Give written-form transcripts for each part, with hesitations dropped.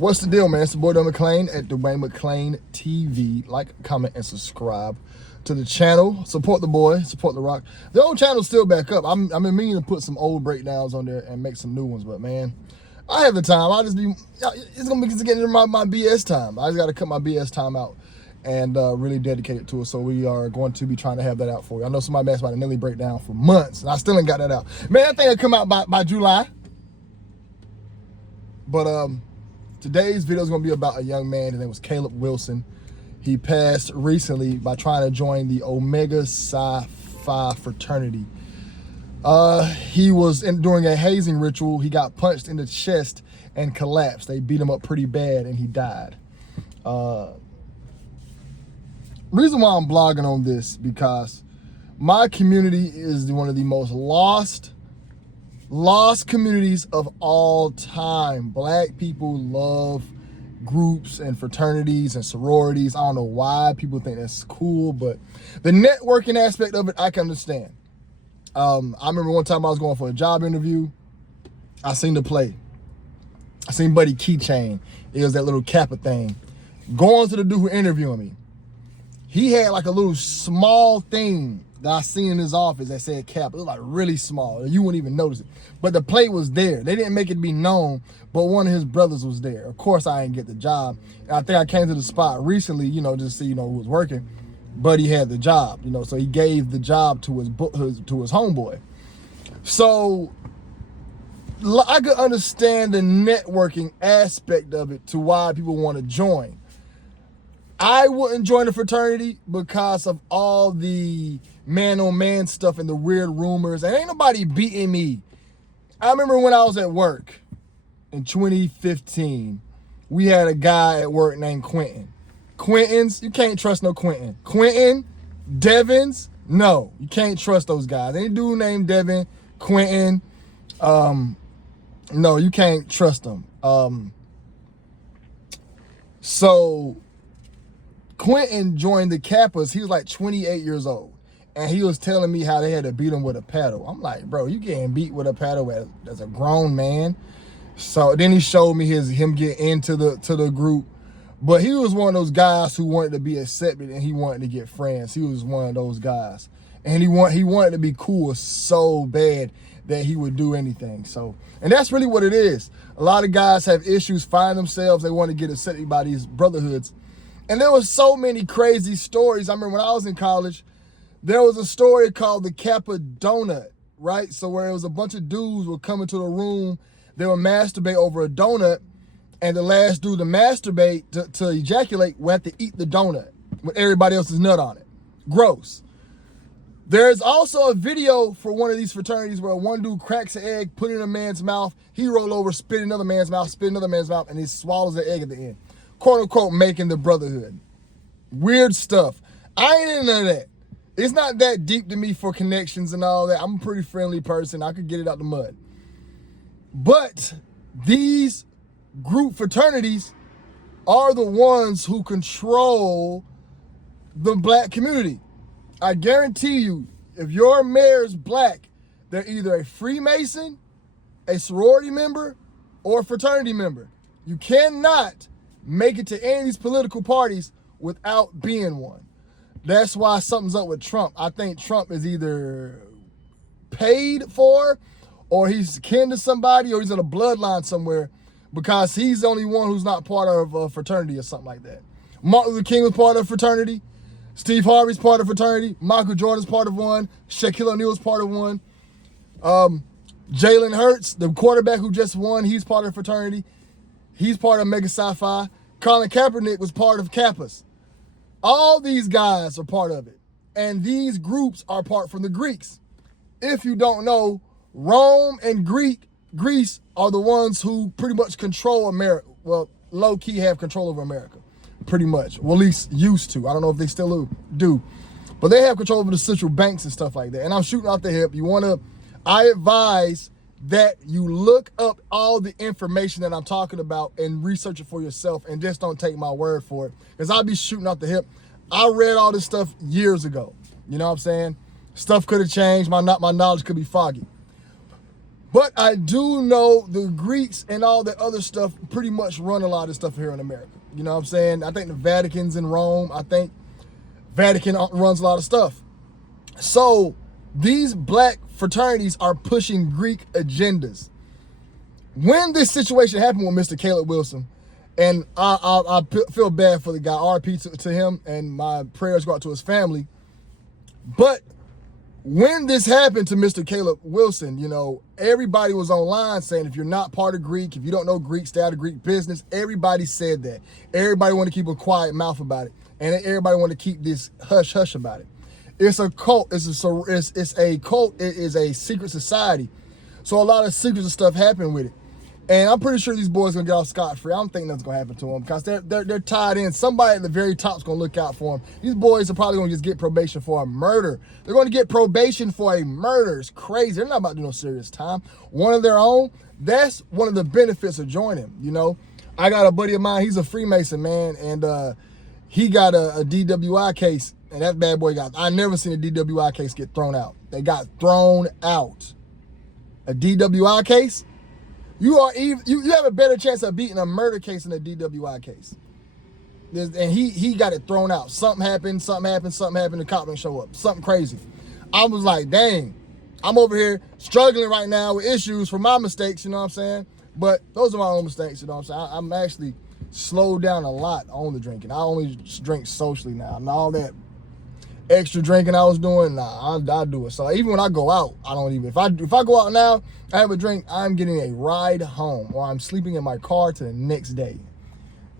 What's the deal, man? It's the boy McClain at Dwayne McClain TV. Like, comment, and subscribe to the channel. Support the boy, support the rock. The old channel's still back up. I'm meaning to put some old breakdowns on there and make some new ones, but man, I have the time. I'll just be, it's gonna be getting into my BS time. I just gotta cut my BS time out and really dedicate it to it. So we are going to be trying to have that out for you. I know somebody asked about a Nelly breakdown for months, and I still ain't got that out. Man, that thing will come out by July. But today's video is going to be about a young man. His name was Caleb Wilson. He passed recently by trying to join the Omega Psi Phi Fraternity. He was during a hazing ritual. He got punched in the chest and collapsed. They beat him up pretty bad and he died. Reason why I'm blogging on this, because my community is one of the most lost communities of all time. Black people love groups and fraternities and sororities. I don't know why people think that's cool, but the networking aspect of it, I can understand. I remember one time I was going for a job interview. I seen the play. I seen Buddy Keychain. It was that little Kappa thing. Going to the dude who interviewing me. He had like a little small thing that I seen in his office that said Kappa. It was like really small. You wouldn't even notice it. But the plate was there. They didn't make it be known, but one of his brothers was there. Of course, I didn't get the job. And I think I came to the spot recently, just to see, who was working. But he had the job, so he gave the job to his homeboy. So I could understand the networking aspect of it to why people want to join. I wouldn't join a fraternity because of all the man-on-man stuff and the weird rumors. And ain't nobody beating me. I remember when I was at work in 2015, we had a guy at work named Quentin. Quentins, you can't trust no Quentin. Quentin, Devins, no, you can't trust those guys. Any dude named Devin, Quentin, no, you can't trust them. So Quentin joined the Kappas. He was like 28 years old. And he was telling me how they had to beat him with a paddle. I'm like, bro, you getting beat with a paddle as a grown man. So then he showed me him getting into the group. But he was one of those guys who wanted to be accepted and he wanted to get friends. He was one of those guys. And he wanted to be cool so bad that he would do anything. So, and that's really what it is. A lot of guys have issues, find themselves, they want to get accepted by these brotherhoods. And there was so many crazy stories. I remember when I was in college, there was a story called the Kappa Donut, right? So where it was a bunch of dudes would come into the room, they would masturbate over a donut, and the last dude to masturbate, to ejaculate, would have to eat the donut with everybody else's nut on it. Gross. There's also a video for one of these fraternities where one dude cracks an egg, put it in a man's mouth, he roll over, spit in another man's mouth, and he swallows the egg at the end. Quote unquote, making the brotherhood. Weird stuff. I ain't into none of that. It's not that deep to me for connections and all that. I'm a pretty friendly person. I could get it out the mud. But these group fraternities are the ones who control the black community. I guarantee you, if your mayor's black, they're either a Freemason, a sorority member, or a fraternity member. You cannot make it to any of these political parties without being one. That's why something's up with Trump. I think Trump is either paid for, or he's kin to somebody, or he's in a bloodline somewhere, because he's the only one who's not part of a fraternity or something like that. Martin Luther King was part of a fraternity. Steve Harvey's part of a fraternity. Michael Jordan's part of one. Shaquille O'Neal's part of one. Jalen Hurts, the quarterback who just won, he's part of a fraternity. He's part of Omega Psi Phi. Colin Kaepernick was part of Kappas. All these guys are part of it. And these groups are part from the Greeks. If you don't know, Rome and Greece are the ones who pretty much control America. Well, low-key have control over America, pretty much. Well, at least used to. I don't know if they still do. But they have control over the central banks and stuff like that. And I'm shooting out the hip. I advise that you look up all the information that I'm talking about and research it for yourself, and just don't take my word for it, because I'll be shooting out the hip. I read all this stuff years ago. You know what I'm saying? Stuff could have changed. My knowledge could be foggy. But I do know the Greeks and all the other stuff pretty much run a lot of stuff here in America. You know what I'm saying? I think the Vatican's in Rome. I think Vatican runs a lot of stuff. So these black fraternities are pushing Greek agendas. When this situation happened with Mr. Caleb Wilson, and I feel bad for the guy, RP to him, and my prayers go out to his family. But when this happened to Mr. Caleb Wilson, you know, everybody was online saying, if you're not part of Greek, if you don't know Greek, stay out of Greek business. Everybody said that. Everybody wanted to keep a quiet mouth about it. And everybody wanted to keep this hush-hush about it. It's a cult. It's a cult. It is a secret society. So a lot of secrets and stuff happen with it. And I'm pretty sure these boys going to get off scot-free. I don't think nothing's going to happen to them because they're tied in. Somebody at the very top's going to look out for them. These boys are probably going to just get probation for a murder. They're going to get probation for a murder. It's crazy. They're not about to do no serious time. One of their own, that's one of the benefits of joining, you know. I got a buddy of mine. He's a Freemason, man, and he got a DWI case, and that bad boy I never seen a DWI case get thrown out. They got thrown out. A DWI case? You have a better chance of beating a murder case than a DWI case. And he got it thrown out. Something happened, the cop didn't show up. Something crazy. I was like, dang, I'm over here struggling right now with issues for my mistakes, you know what I'm saying? But those are my own mistakes, you know what I'm saying? I'm actually slowed down a lot on the drinking. I only drink socially now. And all that extra drinking I was doing, nah, I do it. So even when I go out, I don't even, if I go out now, I have a drink, I'm getting a ride home, or I'm sleeping in my car to the next day.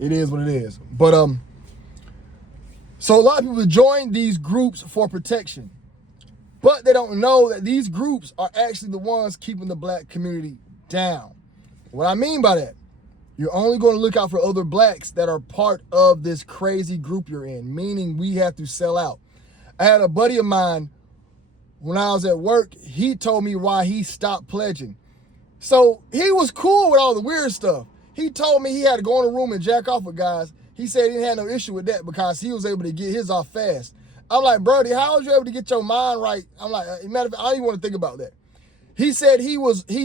It is what it is. But so a lot of people join these groups for protection, but they don't know that these groups are actually the ones keeping the black community down. What I mean by that, you're only going to look out for other blacks that are part of this crazy group you're in, meaning we have to sell out. I had a buddy of mine, when I was at work, he told me why he stopped pledging. So he was cool with all the weird stuff. He told me he had to go in a room and jack off with guys. He said he didn't have no issue with that because he was able to get his off fast. I'm like, Brody, how was you able to get your mind right? I'm like, matter of fact, I don't even want to think about that. He said he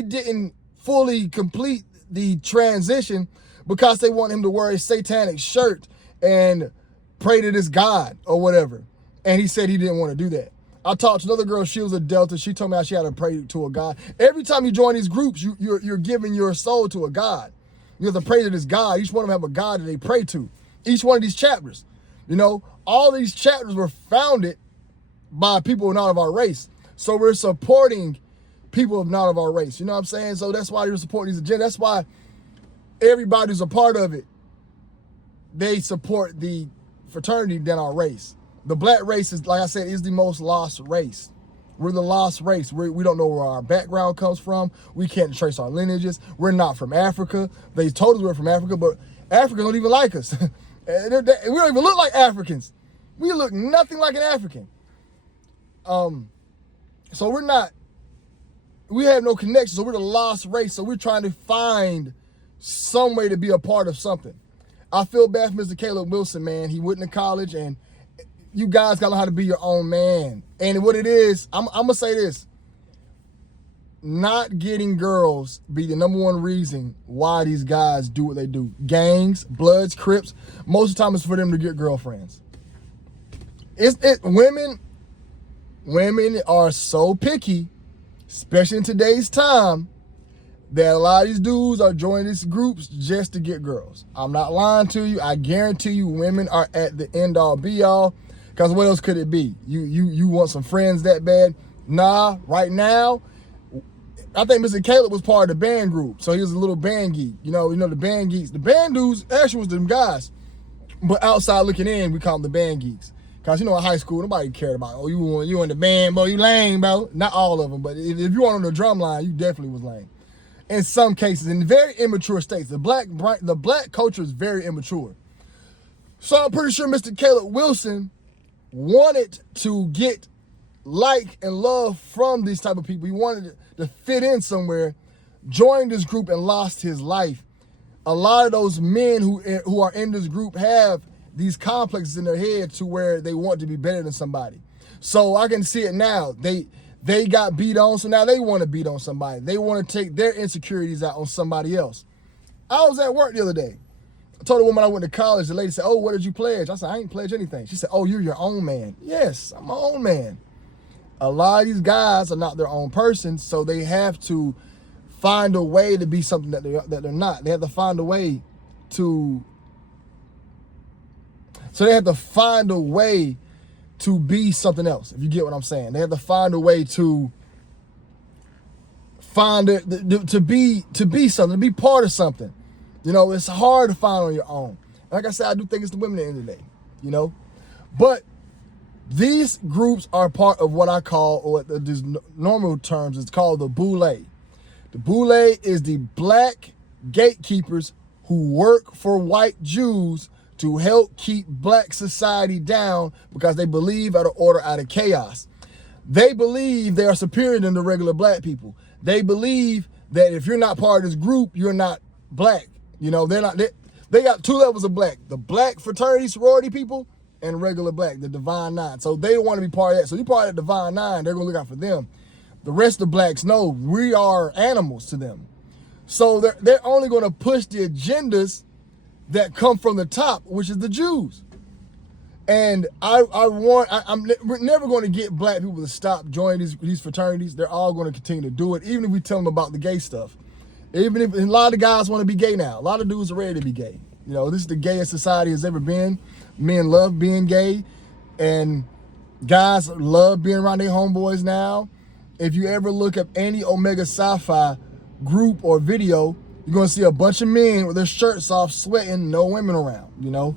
didn't fully complete the transition because they want him to wear a satanic shirt and pray to this God or whatever. And he said he didn't want to do that. I talked to another girl, she was a Delta. She told me how she had to pray to a God. Every time you join these groups, you're giving your soul to a God. You have to pray to this God. Each one of them have a God that they pray to. Each one of these chapters. You know, all these chapters were founded by people not of our race. So we're supporting people of not of our race. You know what I'm saying? So that's why you're supporting these agendas. That's why everybody who's a part of it, they support the fraternity than our race. The black race is, like I said, is the most lost race. We're the lost race. We don't know where our background comes from. We can't trace our lineages. We're not from Africa. They told us we're from Africa, but Africans don't even like us. We don't even look like Africans. We look nothing like an African. So we have no connection. So we're the lost race. So we're trying to find some way to be a part of something. I feel bad for Mr. Caleb Wilson, man. He went to college, and you guys got to know how to be your own man. And what it is, I'm going to say this. Not getting girls be the number one reason why these guys do what they do. Gangs, Bloods, Crips, most of the time it's for them to get girlfriends. Women are so picky, especially in today's time, that a lot of these dudes are joining these groups just to get girls. I'm not lying to you. I guarantee you women are at the end all be all. Because what else could it be? You want some friends that bad? Nah, right now, I think Mr. Caleb was part of the band group. So he was a little band geek. You know the band geeks. The band dudes actually was them guys. But outside looking in, we call them the band geeks. Because, in high school, nobody cared about, oh, you in the band, bro, you lame, bro. Not all of them, but if you weren't on the drum line, you definitely was lame. In some cases, in very immature states. The black culture is very immature. So I'm pretty sure Mr. Caleb Wilson wanted to get like and love from these type of people. He wanted to fit in somewhere, joined this group and lost his life. A lot of those men who are in this group have these complexes in their head to where they want to be better than somebody. So I can see it now. They got beat on, so now they want to beat on somebody. They want to take their insecurities out on somebody else. I was at work the other day. I told a woman I went to college. The lady said, oh, what did you pledge? I said, I ain't pledge anything. She said, oh, you're your own man. Yes, I'm my own man. A lot of these guys are not their own person, so they have to find a way to be something that they're not. They have to find a way to be something else, if you get what I'm saying. They have to find a way to find it, to be something, to be part of something. You know, it's hard to find on your own. Like I said, I do think it's the women at the end of the day, you know. But these groups are part of what I call, or these normal terms, it's called the boule. The boule is the black gatekeepers who work for white Jews to help keep black society down because they believe out of order, out of chaos. They believe they are superior than the regular black people. They believe that if you're not part of this group, you're not black. You know, they got two levels of black: the black fraternity, sorority people, and regular black, the Divine Nine. So they want to be part of that. So you're part of the Divine Nine, they're going to look out for them. The rest of blacks know we are animals to them. So they're only going to push the agendas that come from the top, which is the Jews. And we're never going to get black people to stop joining these fraternities. They're all going to continue to do it, even if we tell them about the gay stuff. Even if a lot of guys want to be gay now. A lot of dudes are ready to be gay. You know, this is the gayest society has ever been. Men love being gay, and guys love being around their homeboys now. If you ever look up any Omega Psi Phi group or video, you're going to see a bunch of men with their shirts off, sweating, no women around, you know.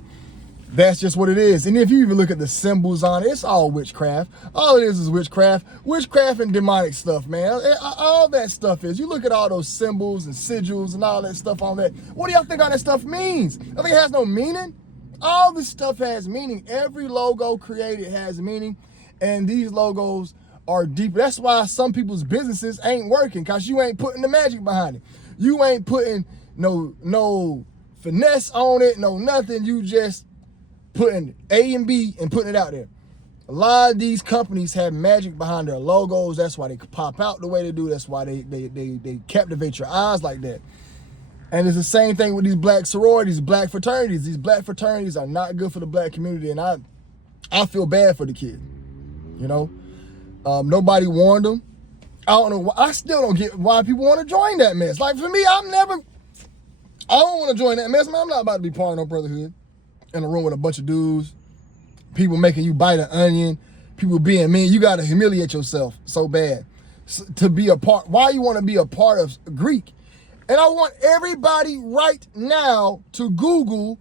That's just what it is. And if you even look at the symbols on it, it's all witchcraft. All it is witchcraft. Witchcraft and demonic stuff, man. All that stuff is. You look at all those symbols and sigils and all that stuff on that. What do y'all think all that stuff means? I think it has no meaning. All this stuff has meaning. Every logo created has meaning. And these logos are deep. That's why some people's businesses ain't working, because you ain't putting the magic behind it. You ain't putting no finesse on it, no nothing. You just putting A and B and putting it out there. A lot of these companies have magic behind their logos. That's why they pop out the way they do. That's why they captivate your eyes like that. And it's the same thing with these black sororities, black fraternities. These black fraternities are not good for the black community, and I feel bad for the kid. You know, nobody warned them. I don't know. I still don't get why people want to join that mess. Like, for me, I don't want to join that mess, man. I'm not about to be part of no brotherhood in a room with a bunch of dudes, people making you bite an onion, people being mean. You got to humiliate yourself so bad to be a part. Why you want to be a part of Greek? And I want everybody right now to Google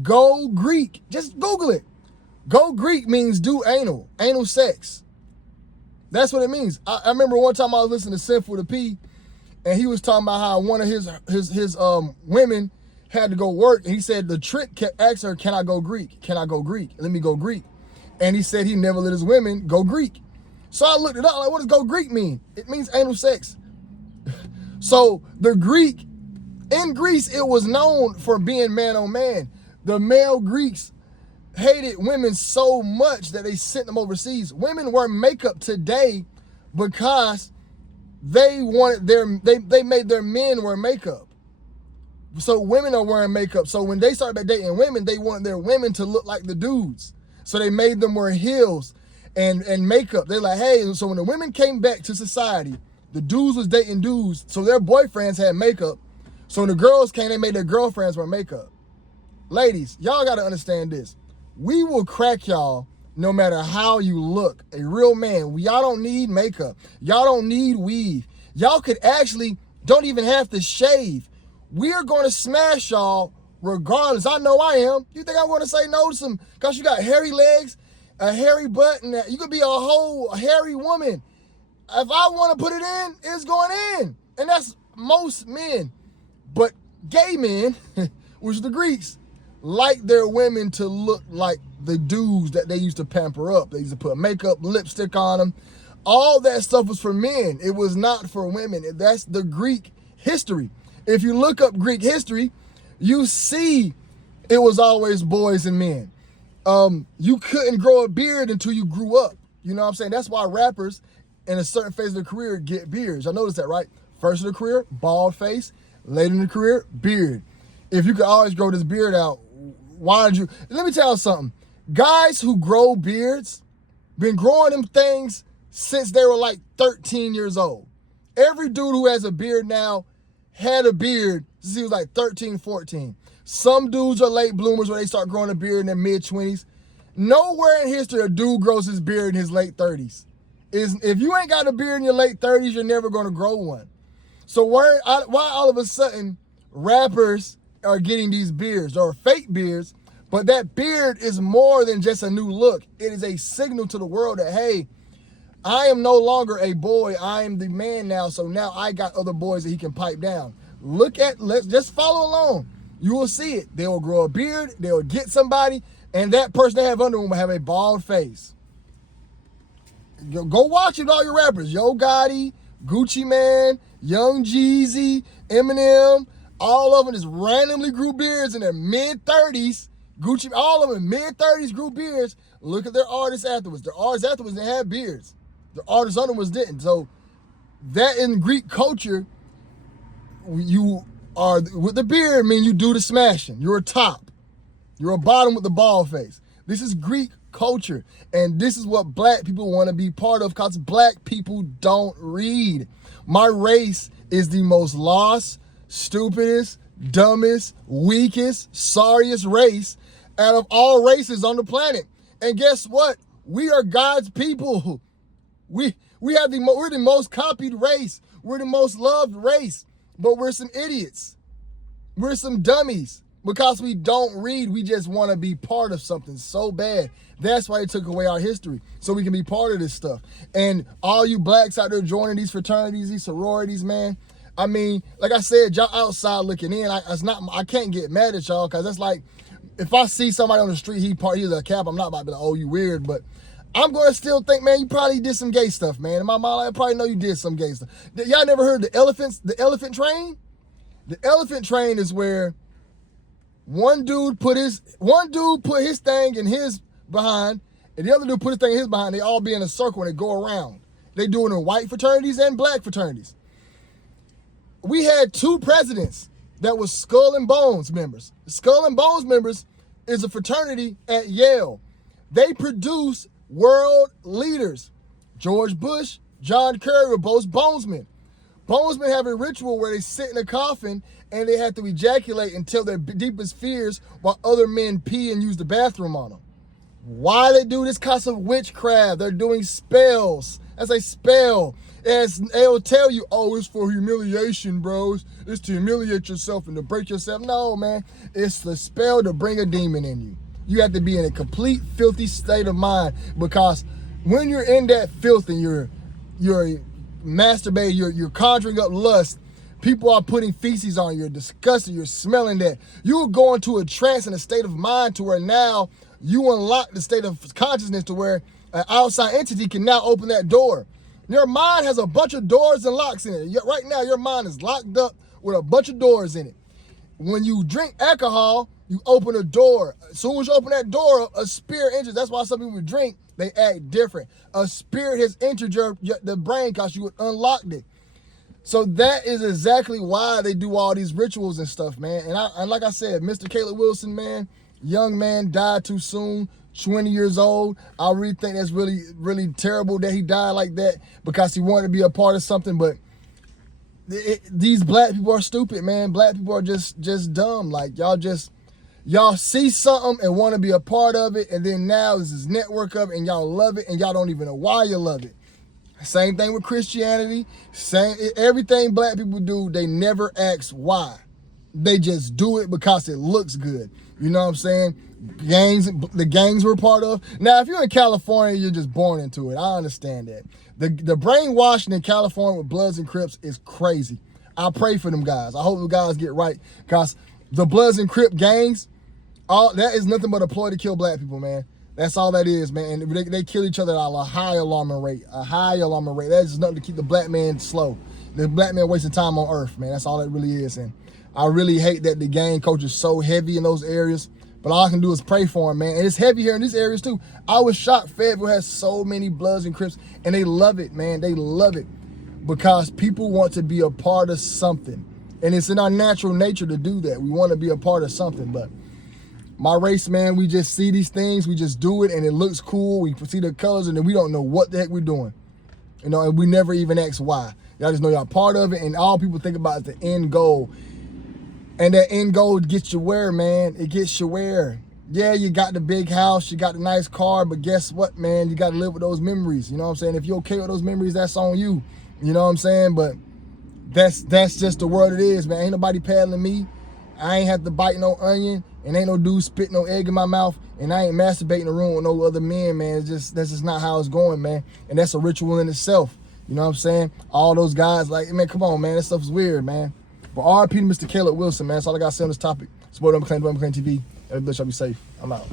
Go Greek. Just Google it. Go Greek means do anal sex. That's what it means. I remember one time I was listening to Sinful to P, and he was talking about how one of his women had to go work, and he said the trick kept asking her, can I go Greek? Can I go Greek? Let me go Greek. And he said he never let his women go Greek. So I looked it up, like, what does go Greek mean? It means anal sex. So the Greek, in Greece, it was known for being man on man. The male Greeks hated women so much that they sent them overseas. Women wear makeup today because they made their men wear makeup. So women are wearing makeup. So when they started dating women, they wanted their women to look like the dudes. So they made them wear heels and makeup. They're like, hey, so when the women came back to society, the dudes was dating dudes, so their boyfriends had makeup. So when the girls came, they made their girlfriends wear makeup. Ladies, y'all got to understand this. We will crack y'all no matter how you look. A real man, y'all don't need makeup. Y'all don't need weave. Y'all could actually don't even have to shave. We're going to smash y'all regardless. I know I am. You think I'm going to say no to some, because you got hairy legs, a hairy butt, and you could be a whole hairy woman. If I want to put it in, it's going in. And that's most men. But gay men, which are the Greeks, like their women to look like the dudes that they used to pamper up. They used to put makeup, lipstick on them. All that stuff was for men. It was not for women. That's the Greek history. If you look up Greek history, you see it was always boys and men. You couldn't grow a beard until you grew up. You know what I'm saying? That's why rappers in a certain phase of their career get beards. I noticed that, right? First of the career, bald face. Later in the career, beard. If you could always grow this beard out, why did you? Let me tell you something. Guys who grow beards, been growing them things since they were like 13 years old. Every dude who has a beard now had a beard since he was like 13, 14. Some dudes are late bloomers where they start growing a beard in their mid-20s. Nowhere in history a dude grows his beard in his late 30s. If you ain't got a beard in your late 30s, you're never going to grow one. So why all of a sudden rappers are getting these beards or fake beards, but that beard is more than just a new look. It is a signal to the world that, hey, I am no longer a boy. I am the man now. So now I got other boys that he can pipe down. Let's just follow along. You will see it. They will grow a beard. They will get somebody, and that person they have under them will have a bald face. Go watch it, all your rappers. Yo Gotti, Gucci Man, Young Jeezy, Eminem, all of them just randomly grew beards in their mid-30s. Gucci, all of them mid-30s grew beards. Look at their artists afterwards. Their artists afterwards didn't have beards. The artists under them didn't. So that in Greek culture, you are with the beard mean you do the smashing. You're a top. You're a bottom with the bald face. This is Greek culture, and this is what black people want to be part of, because black people don't read. My race is the most lost, stupidest, dumbest, weakest, sorriest race out of all races on the planet. And guess what? We are God's people. We're the most copied race. We're the most loved race, but we're some idiots. We're some dummies because we don't read. We just want to be part of something so bad. That's why they took away our history, so we can be part of this stuff. And all you blacks out there joining these fraternities, these sororities, man, I mean, like I said, y'all outside looking in. I can't get mad at y'all, because that's like, if I see somebody on the street, he's a Cap, I'm not about to be like, oh, you weird, but I'm going to still think, man, you probably did some gay stuff, man. In my mind, I probably know you did some gay stuff. Y'all never heard the elephant train? The elephant train is where one dude put his thing in his behind, and the other dude put his thing in his behind. They all be in a circle and they go around. They do it in white fraternities and black fraternities. We had two presidents that was Skull and Bones members. Skull and Bones members is a fraternity at Yale. They produce world leaders. George Bush, John Kerry were both Bonesmen. Bonesmen have a ritual where they sit in a coffin and they have to ejaculate and tell their deepest fears while other men pee and use the bathroom on them. Why they do this? Because of witchcraft. They're doing spells. That's a spell. They'll tell you, oh, it's for humiliation, bros. It's to humiliate yourself and to break yourself. No, man. It's the spell to bring a demon in you. You have to be in a complete filthy state of mind, because when you're in that filth and you're masturbating, you're conjuring up lust, people are putting feces on you, you're disgusted, you're smelling that. You'll go into a trance and a state of mind to where now you unlock the state of consciousness to where an outside entity can now open that door. Your mind has a bunch of doors and locks in it. Right now, your mind is locked up with a bunch of doors in it. When you drink alcohol, you open a door. As soon as you open that door, a spirit enters. That's why some people drink, they act different. A spirit has entered the brain because you unlocked it. So that is exactly why they do all these rituals and stuff, man. And like I said, Mr. Caleb Wilson, man, young man, died too soon, 20 years old. I really think that's really, really terrible that he died like that, because he wanted to be a part of something. But these black people are stupid, man. Black people are just dumb. Like, y'all see something and want to be a part of it, and then now there's this network of it, and y'all love it, and y'all don't even know why you love it. Same thing with Christianity. Everything black people do, they never ask why. They just do it because it looks good. You know what I'm saying? The gangs we're part of. Now, if you're in California, you're just born into it. I understand that. The brainwashing in California with Bloods and Crips is crazy. I pray for them guys. I hope the guys get right, because the Bloods and Crip gangs, that is nothing but a ploy to kill black people, man. That's all that is, man. And they kill each other at a high alarming rate. That is nothing to keep the black man slow. The black man wasting time on earth, man. That's all that really is. And I really hate that the gang culture is so heavy in those areas, But all I can do is pray for them, man. And it's heavy here in these areas too. I was shocked. Fayetteville has so many Bloods and Crips, and they love it, man. They love it because people want to be a part of something. And it's in our natural nature to do that. We want to be a part of something. But my race, man, we just see these things. We just do it, and it looks cool. We see the colors, and then we don't know what the heck we're doing. You know, and we never even ask why. Y'all just know y'all part of it, and all people think about is the end goal. And that end goal gets you where, man? It gets you where? Yeah, you got the big house, you got the nice car, but guess what, man? You got to live with those memories. You know what I'm saying? If you're okay with those memories, that's on you. You know what I'm saying? But that's just the world it is, man. Ain't nobody paddling me. I ain't have to bite no onion, and ain't no dude spit no egg in my mouth, and I ain't masturbating in the room with no other men, man. That's just not how it's going, man. And that's a ritual in itself. You know what I'm saying? All those guys, like, man, come on, man. That stuff's weird, man. But RIP to Mr. Caleb Wilson, man. That's all I got to say on this topic. Support McCray TV. Everybody shall be safe. I'm out.